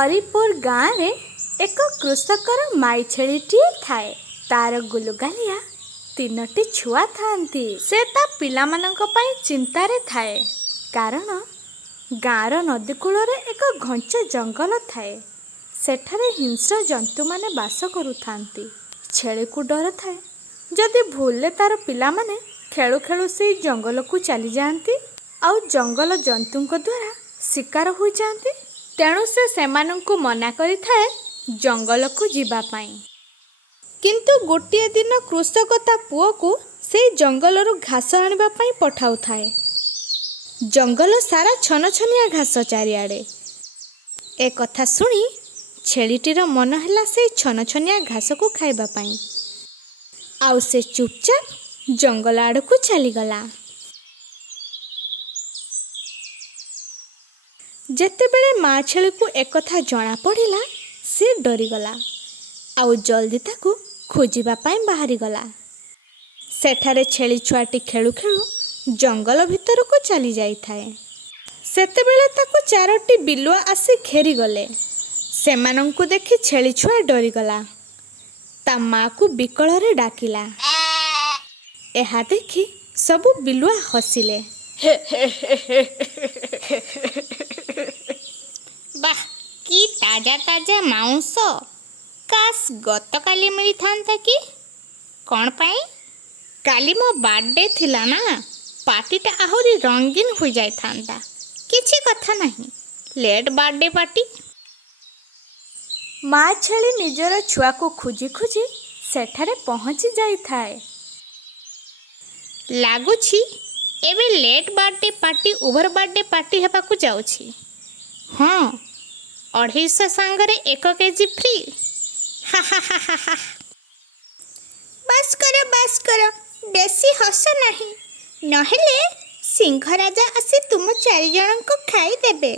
हरिपुर गाँव रे एक कृषकर माई छेलीटीए थाए। तार गुलुगालिया तीनोटी छुआ थांती। से ता पिलामानंक पई चिंतारे थाए, कारण गाँर नदी कूଳରେ एक घंच जंगल थाए। सेठारे हिंस्र जंतु माने बास करुथांती। छेली को डर थाए जदि भूले तार पिलामाने खेलु खेलु से जंगल को चली जाती आउ जंगल जंतुଙ୍କ द्वारा शिकार हो जाती। तेणु से सेमानंकु मना करिथाए जंगल को जीवा पाई। किंतु गोटिए दिन कृषक ता पुओ को से जंगलरू घास आनिबा पाई पठाउ थाए। जंगल सारा छनछनिया घास चारिआडे। ए कथा सुनी छेलीटीर मन हैला से छनछनिया घास को खाइबा पाई। आउ से चुपचाप जंगल आड़ को चलीगला। जेतेबेले माँ छेली को एक कथा जना पड़िला से डरीगला आउ जल्दी ताकू खोजिबा पाई बाहरी गला। सेठारे छेली छुआटी खेलु खेलु जंगल भितर को चली जाई थाए। सेतेबेले ताकू चारोटी बिलुआ आसी घेरी गले। सेमानंकु देखि छेली छुआ डरीगला। ता माँ को बिकल रे डाकिला। एहा देखि सबु बिलुआ हसिले। बाह की ताजा ताजा मांस, काश गतकाली मिली थांता कि। कौन पाई? काली मो बर्थडे थिला ना, पार्टीटा आहुरी रंगीन हो जाई थांता। किछि कथा नहीं, लेट बर्थडे पार्टी। माँ छेली निजर छुआ को खुजी खुजी सेठारे पहुँची जाई थाए। लागुछि एबे late birthday party over birthday party हेबा को जाउछि। हाँ, 250 सांगरे 1 केजी फ्री। हा हा हा हा हा। बस करो, बेसी हस नहीं, नहेले सिंहराजा आसी तुम 4 जन को खाई देबे।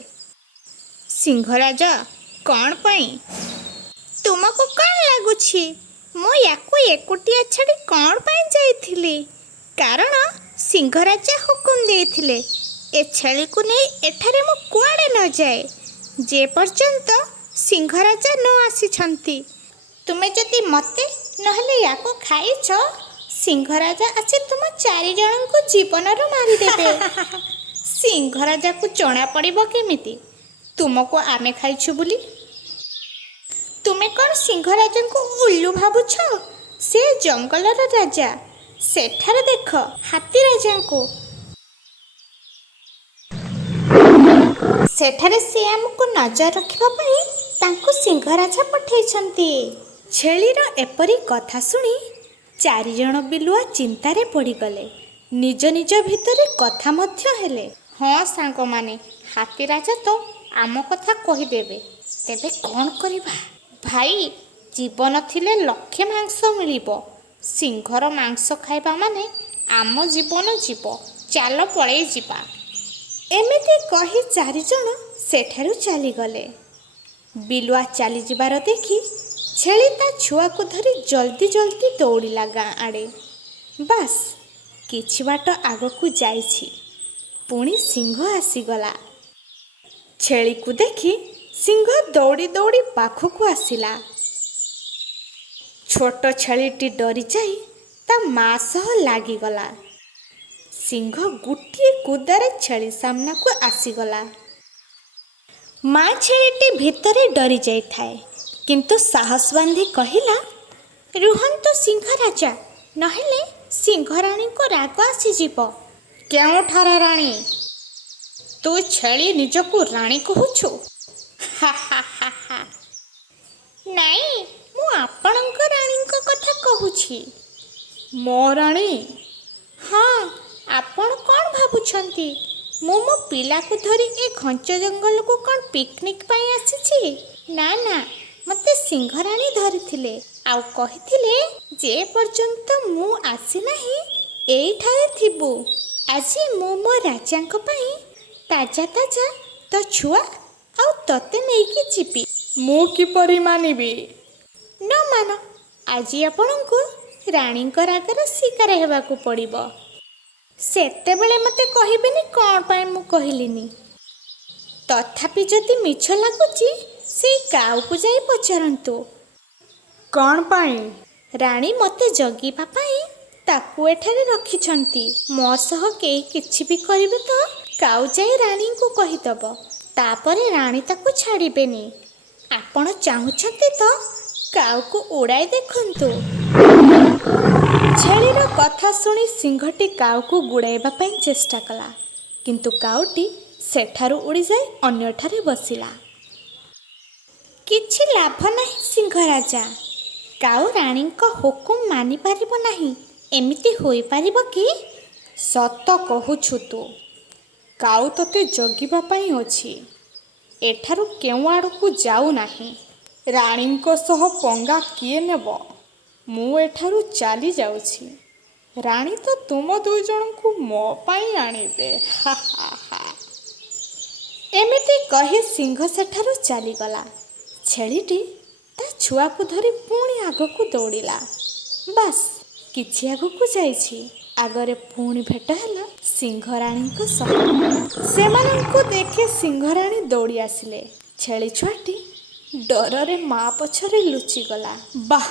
सिंहराजा कौन पाई? तुमको कौन लागुछि मो याकू एकुटिया छाड़ी कौन पाई जाइथिली? कारण सिंहराजा हुकुम देइथिले ए छेली को नहीं एठारे मो कुआड़े न जाए जे पर्यंत सिंहराजा न आसीछंती। तुमे जदि मते नहले याको खाइछ, सिंहराजा आसी तुम 4 जन को जीवन रो मारी देबे। सिंहराजा को जणा पड़िबो केमिति तुमको आमे खाइछु बोली? तुमे कौन सिंहराजा को उल्लू भाबुछ? से जंगलर राजा। सेठारे देख हाथी राजा को। सेठारे से हमको नजर रखिबा पई तांको सिंहराजा पठेइछंती। छेलीर एपरी कथा सुनी 4 जन बिलुआ चिंतारे पड़ीगले। निज निज भितरे कथा मध्य हेले। हाँ सांग माने, हाथी राजा तो आम कथा कहीदेवे, तेबे कौन करिबा? भाई जीवन थिले लक्षे मांस मिलिबो। सिंहर मांस खाइबा माने आम जीवन जीव। चाल पळेई जिबा। एमिति कही 4 जन सेठारु चलीगले। बिलुआ चली जिबार देखी छेली ता छुआ को धरी जल्दी जल्दी दौड़िला गाँ आड़े। बास किछि बाट आगकू जाइछि, पुणी सिंह आसीगला। छेली को देखी सिंह दौड़ी दौड़ी पाखकू आसिला। छोट छेलीटी डरी जाई ता माँ सह लागिगला। सिंह गुटिए कुदारे छेली सामना को आसीगला। माँ छेलीटी भितरे डरी जाई थाए, किंतु साहस बांधी कहिला, रुहंतु सिंहराजा, नहेले सिंहराणी को राग आसीजिब। केउठार राणी? तू छेली निजको राणी कहूछु? हा हा हा हा। नाई, मु आपणक राणीଙ୍କ कथा कहूछि। मो राणी? हाँ, आपण कौन भाबुछंती मु मो पिला को धरी ए घंच जंगल को कौन पिकनिक पाई आसीछि? ना ना, मते सिंहराणी धरिथिले आउ कहिथिले जे पर्यंत मु आसी नाही एइठारे थिबु। आजी मु मो राजांक पाई ताजा ताजा तो छुआ आउ तते नेकी जिबी। मु किपरि मानिबी? न मान, आजी आपणको राणीଙ୍କ रागର ଶିକାର ହେବାକୁ ପଡ଼ିବ। ସେତେବେଳେ ମୋତେ କହିବେନି କ'ଣ ପାଇଁ ମୁଁ କହିଲିନି। ତଥାପି ଯଦି ମିଛ ଲାଗୁଛି ସେଇ କାଉକୁ ଯାଇ ପଚାରନ୍ତୁ। କ'ଣ ପାଇଁ? ରାଣୀ ମୋତେ ଜଗିବା ପାଇଁ ତାକୁ ଏଠାରେ ରଖିଛନ୍ତି। ମୋ ସହ କେହି କିଛି ବି କରିବେ ତ କାଉ ଯାଇ ରାଣୀଙ୍କୁ କହିଦେବ। ତାପରେ ରାଣୀ ତାକୁ ଛାଡ଼ିବେନି। ଆପଣ ଚାହୁଁଛନ୍ତି ତ କାଉକୁ ଉଡ଼ାଇ ଦେଖନ୍ତୁ। ଛେଳିର କଥା ଶୁଣି ସିଂହଟି କାଉକୁ ଗୁଡ଼ାଇବା ପାଇଁ ଚେଷ୍ଟା କଲା, କିନ୍ତୁ କାଉଟି ସେଠାରୁ ଉଡ଼ିଯାଇ ଅନ୍ୟଠାରେ ବସିଲା। କିଛି ଲାଭ ନାହିଁ ସିଂହ ରାଜା, କାଉ ରାଣୀଙ୍କ ହୁକୁମ ମାନିପାରିବ ନାହିଁ। ଏମିତି ହୋଇପାରିବ କି? ସତ କହୁଛୁ ତୁ। କାଉ ତୋତେ ଜଗିବା ପାଇଁ ଅଛି, ଏଠାରୁ କେଉଁ ଆଡ଼କୁ ଯାଉନାହିଁ। ରାଣୀଙ୍କ ସହ ପଙ୍ଗା କିଏ ନେବ? ମୁଁ ଏଠାରୁ ଚାଲି ଯାଉଛି। ରାଣୀ ତ ତୁମ ଦୁଇ ଜଣଙ୍କୁ ମୋ ପାଇଁ ଆଣିବେ। ହା ହା ହା। ଏମିତି କହି ସିଂହ ସେଠାରୁ ଚାଲିଗଲା। ଛେଳିଟି ତା ଛୁଆକୁ ଧରି ପୁଣି ଆଗକୁ ଦୌଡ଼ିଲା। ବାସ୍ କିଛି ଆଗକୁ ଯାଇଛି, ଆଗରେ ପୁଣି ଭେଟ ହେଲା ସିଂହ ରାଣୀଙ୍କ ସହ। ସେମାନଙ୍କୁ ଦେଖି ସିଂହ ରାଣୀ ଦୌଡ଼ି ଆସିଲେ। ଛେଳି ଛୁଆଟି ଡରରେ ମା ପଛରେ ଲୁଚିଗଲା। ବାଃ,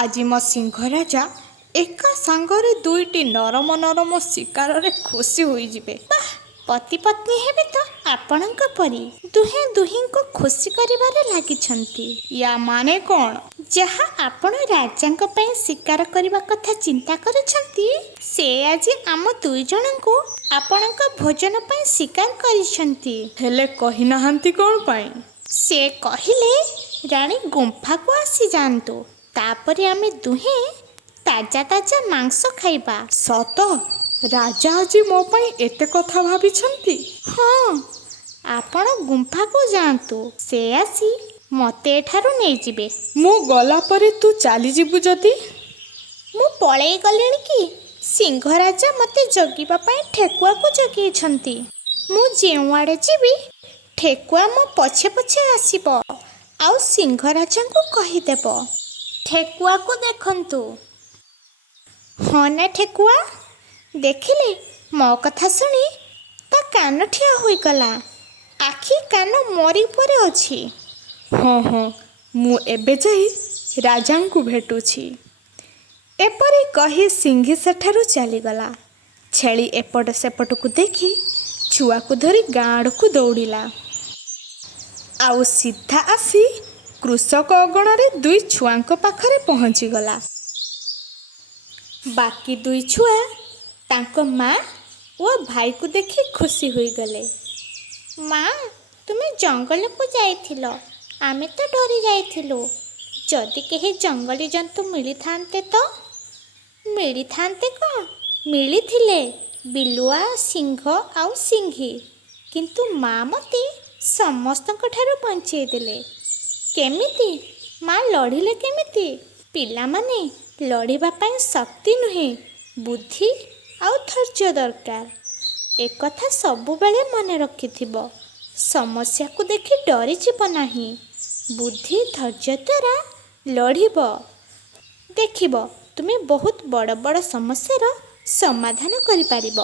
ଆଜି ମୋ ସିଂହ ରାଜା ଏକା ସାଙ୍ଗରେ ଦୁଇଟି ନରମ ନରମ ଶିକାରରେ ଖୁସି ହୋଇଯିବେ। ବାଃ, ପତି ପତ୍ନୀ ହେବେ ତ ଆପଣଙ୍କ ପରି ଦୁହେଁ ଦୁହିଁଙ୍କୁ ଖୁସି କରିବାରେ ଲାଗିଛନ୍ତି। ୟା ମାନେ କ'ଣ? ଯାହା ଆପଣ ରାଜାଙ୍କ ପାଇଁ ଶିକାର କରିବା କଥା ଚିନ୍ତା କରୁଛନ୍ତି, ସେ ଆଜି ଆମ ଦୁଇ ଜଣଙ୍କୁ ଆପଣଙ୍କ ଭୋଜନ ପାଇଁ ଶିକାର କରିଛନ୍ତି। ହେଲେ କହିନାହାନ୍ତି କ'ଣ ପାଇଁ? ସେ କହିଲେ ରାଣୀ ଗୁମ୍ଫାକୁ ଆସିଯାଆନ୍ତୁ, ତାପରେ ଆମେ ଦୁହେଁ ତାଜା ତାଜା ମାଂସ ଖାଇବା। ସତ? ରାଜା ଆଜି ମୋ ପାଇଁ ଏତେ କଥା ଭାବିଛନ୍ତି? ହଁ, ଆପଣ ଗୁମ୍ଫାକୁ ଯାଆନ୍ତୁ, ସେ ଆସି ମୋତେ ଏଠାରୁ ନେଇଯିବେ। ମୁଁ ଗଲା ପରେ ତୁ ଚାଲିଯିବୁ ଯଦି? ମୁଁ ପଳେଇ ଗଲିଣି କି? ସିଂହ ରାଜା ମୋତେ ଜଗିବା ପାଇଁ ଠେକୁଆକୁ ଜଗେଇଛନ୍ତି। ମୁଁ ଯେଉଁଆଡ଼େ ଯିବି ଠେକୁଆ ମୋ ପଛେ ପଛେ ଆସିବ ଆଉ ସିଂହ ରାଜାଙ୍କୁ କହିଦେବ, ଠେକୁଆକୁ ଦେଖନ୍ତୁ। ହଁ ନା ଠେକୁଆ? ଦେଖିଲେ, ମୋ କଥା ଶୁଣି ତା କାନ ଠିଆ ହୋଇଗଲା। ଆଖି କାନ ମୋରି ଉପରେ ଅଛି। ହଁ ହଁ, ମୁଁ ଏବେ ଯାଇ ରାଜାଙ୍କୁ ଭେଟୁଛି। ଏପରି କହି ସିଂହୀ ସେଠାରୁ ଚାଲିଗଲା। ଛେଳି ଏପଟ ସେପଟକୁ ଦେଖି ଛୁଆକୁ ଧରି ଗାଁ ଆଡ଼କୁ ଦୌଡ଼ିଲା। ଆଉ ସିଧା ଆସି କୃଷକ ଅଗଣାରେ ଦୁଇ ଛୁଆଙ୍କ ପାଖରେ ପହଞ୍ଚିଗଲା। ବାକି ଦୁଇ ଛୁଆ ତାଙ୍କ ମା ଓ ଭାଇକୁ ଦେଖି ଖୁସି ହୋଇଗଲେ। ମା, ତୁମେ ଜଙ୍ଗଲକୁ ଯାଇଥିଲ, ଆମେ ତ ଡରି ଯାଇଥିଲୁ। ଯଦି କେହି ଜଙ୍ଗଲୀ ଜନ୍ତୁ ମିଳିଥାନ୍ତେ ତ? ମିଳିଥାନ୍ତେ କ'ଣ? ମିଳିଥିଲେ ବିଲୁଆ, ସିଂହ ଆଉ ସିଂହୀ, କିନ୍ତୁ ମା ମୋତେ ସମସ୍ତଙ୍କ ଠାରୁ ବଞ୍ଚେଇ ଦେଲେ। କେମିତି? ମା ଲଢ଼ିଲେ କେମିତି? ପିଲାମାନେ, ଲଢ଼ିବା ପାଇଁ ଶକ୍ତି ନୁହେଁ, ବୁଦ୍ଧି ଆଉ ଧୈର୍ଯ୍ୟ ଦରକାର। ଏକଥା ସବୁବେଳେ ମନେ ରଖିଥିବ। ସମସ୍ୟାକୁ ଦେଖି ଡରିଯିବ ନାହିଁ। ବୁଦ୍ଧି ଧୈର୍ଯ୍ୟ ଦ୍ୱାରା ଲଢ଼ିବ। ଦେଖିବ ତୁମେ ବହୁତ ବଡ଼ ବଡ଼ ସମସ୍ୟାର ସମାଧାନ କରିପାରିବ।